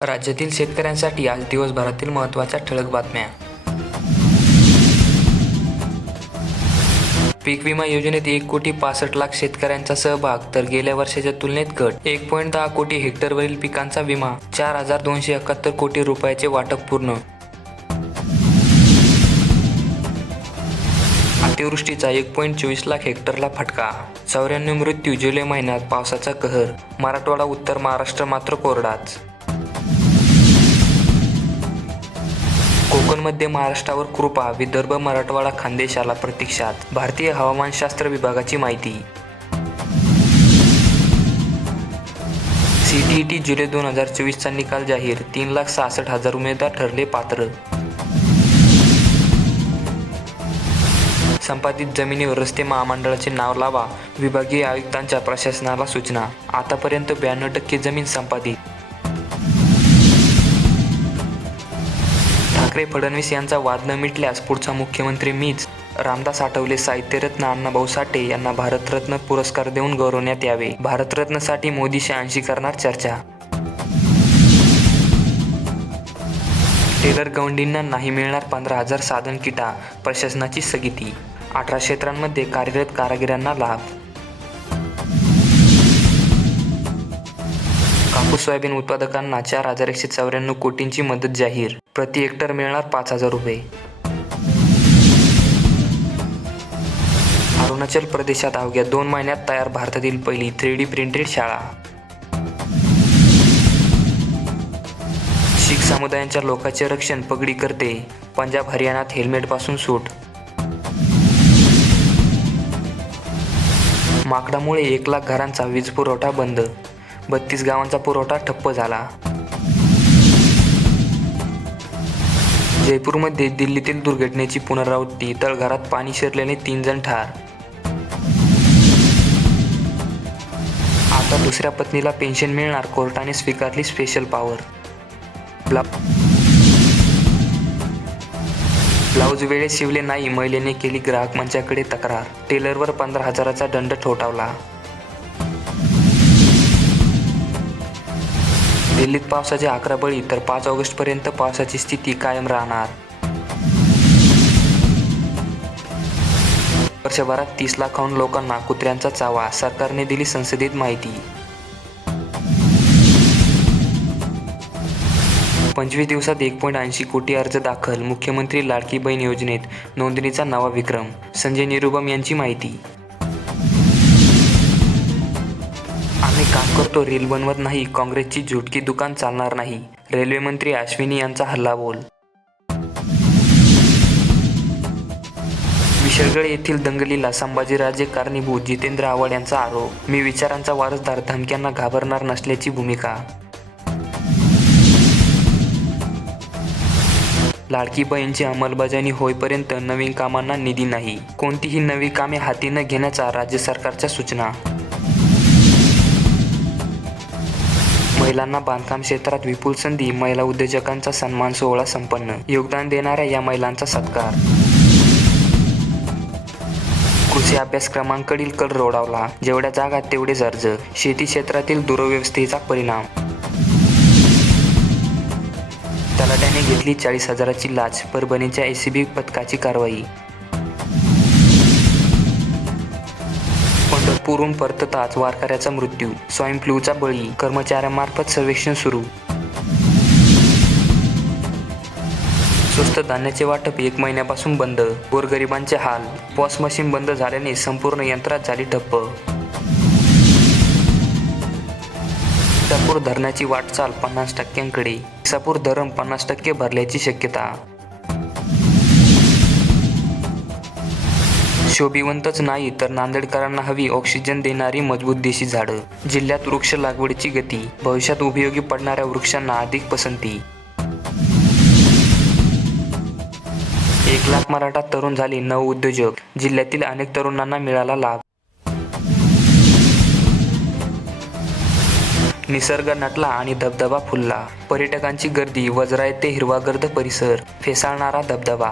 राज्यातील शेतकऱ्यांसाठी आज दिवसभरातील महत्त्वाच्या ठळक बातम्या. पीक विमा योजनेत 1,65,00,000 शेतकऱ्यांचा सहभाग, तर गेल्या वर्षाच्या तुलनेत घट. 1.10 कोटी हेक्टरवरील पिकांचा विमा, 4,271 कोटी रुपयाचे वाटप पूर्ण. अतिवृष्टीचा 1.24 लाख हेक्टरला फटका. 94 मृत्यू. जुलै महिन्यात पावसाचा कहर. मराठवाडा, उत्तर महाराष्ट्र मात्र कोरडाच. कोकण, मध्य महाराष्ट्रावर कृपा. विदर्भ, मराठवाडा, खानदेशाला प्रतीक्षात. भारतीय हवामानशास्त्र विभागाची माहिती. CTET जुलै 2024चा निकाल जाहीर. 3,66,000 उमेदवार ठरले पात्र. संपादित जमिनीवर रस्ते महामंडळाचे नाव लावा. विभागीय आयुक्तांच्या प्रशासनाला सूचना. आतापर्यंत 92% जमीन संपादित. ठाकरे फडणवीस यांचा वाद न मिटल्यास पुढचा मुख्यमंत्री मीच. रामदास आठवले. साहित्यरत्न अण्णाभाऊ साठे यांना भारतरत्न पुरस्कार देऊन गौरवण्यात यावे. भारतरत्नसाठी मोदीशी 80 करणार चर्चा. टेलर गवंडींना नाही मिळणार 15,000 साधन किटा. प्रशासनाची स्थगिती. 18 क्षेत्रांमध्ये कार्यरत कारागिरांना लाभ. कापूस सोयाबीन उत्पादकांना 4,194 कोटींची मदत जाहीर. प्रति हेक्टर मिळणार 5,000 रुपये. अरुणाचल प्रदेशात अवघ्या 2 महिन्यात तयार भारतातील पहिली 3D प्रिंटेड शाळा. शीख समुदायांच्या लोकांचे रक्षण पगडी करते. पंजाब, हरियाणात हेल्मेटपासून सूट. माकडामुळे 1 लाख घरांचा वीज पुरवठा बंद. 32 गावांचा पुरवठा ठप्प झाला. जयपूरमध्ये दिल्लीतील दुर्घटनेची पुनरावृत्ती. तळघरात पाणी शिरल्याने 3 जण ठार. आता दुसऱ्या पत्नीला पेन्शन मिळणार. कोर्टाने स्वीकारली स्पेशल पॉवर. ब्लाऊज वेळेत शिवले नाही, महिलेने केली ग्राहक मंचाकडे तक्रार. टेलरवर 15,000चा दंड ठोठावला. दिल्लीत पावसाचे 11 बळी, तर 5 ऑगस्टपर्यंत पावसाची स्थिती कायम राहणार. वर्षभरात 30 लाखाहून लोकांना कुत्र्यांचा चावा. सरकारने दिली संसदेत माहिती. 25 दिवसात 1.80 कोटी अर्ज दाखल. मुख्यमंत्री लाडकी बहीण योजनेत नोंदणीचा नवा विक्रम. संजय निरुपम यांची माहिती. आम्ही काम करतो, रील बनवत नाही. काँग्रेसची झुटकी दुकान चालणार नाही. रेल्वे मंत्री अश्विनी यांचा हल्लाबोल. विसरगड येथील दंगलीला संभाजीराजे कारणीभूत. जितेंद्र आव्हाड यांचा आरोप. मी विचारांचा वारसदार, धमक्यांना घाबरणार नसल्याची भूमिका. लाडकी बहीणची अंमलबजावणी होईपर्यंत नवीन कामांना निधी नाही. कोणतीही नवी कामे हाती न घेण्याचा राज्य सरकारच्या सूचना. महिलांना बांधकाम क्षेत्रात विपुल संधी. महिला उद्योजकांचा सन्मान सोहळा संपन्न. योगदान देणाऱ्या या महिलांचा सत्कार. कृषी अभ्यासक्रमांकडील कल रोडावला. जेवढ्या जागा तेवढेच अर्ज. शेती क्षेत्रातील दुरव्यवस्थेचा परिणाम. तलाट्याने घेतली 40,000ची लाच. परभणीच्या ACB पथकाची कारवाई. पंढरपूरहून परतताच वारकऱ्याचा मृत्यू. स्वाईन फ्लूचा बळी. कर्मचाऱ्यांमार्फत सर्वेक्षण सुरू. स्वस्त धान्याचे वाटप 1 महिन्यापासून बंद. गोरगरिबांचे हाल. पॉस मशीन बंद झाल्याने संपूर्ण यंत्रात झाली ठप्प. इसापूर धरणाची वाटचाल 50%कडे. इसापूर धरण 50% भरल्याची शक्यता. शोभिवंतच नाही तर नांदेडकरांना हवी ऑक्सिजन देणारी मजबूत देशी झाडं. जिल्ह्यात वृक्ष लागवडीची गती. भविष्यात उपयोगी पडणाऱ्या वृक्षांना अधिक पसंती. 1 लाख मराठा तरुण झाले नवउद्योजक. जिल्ह्यातील अनेक तरुणांना मिळाला लाभ. निसर्ग नटला आणि धबधबा फुलला. पर्यटकांची गर्दी. वजरा येथे हिरवागर्द परिसर. फेसाळणारा धबधबा.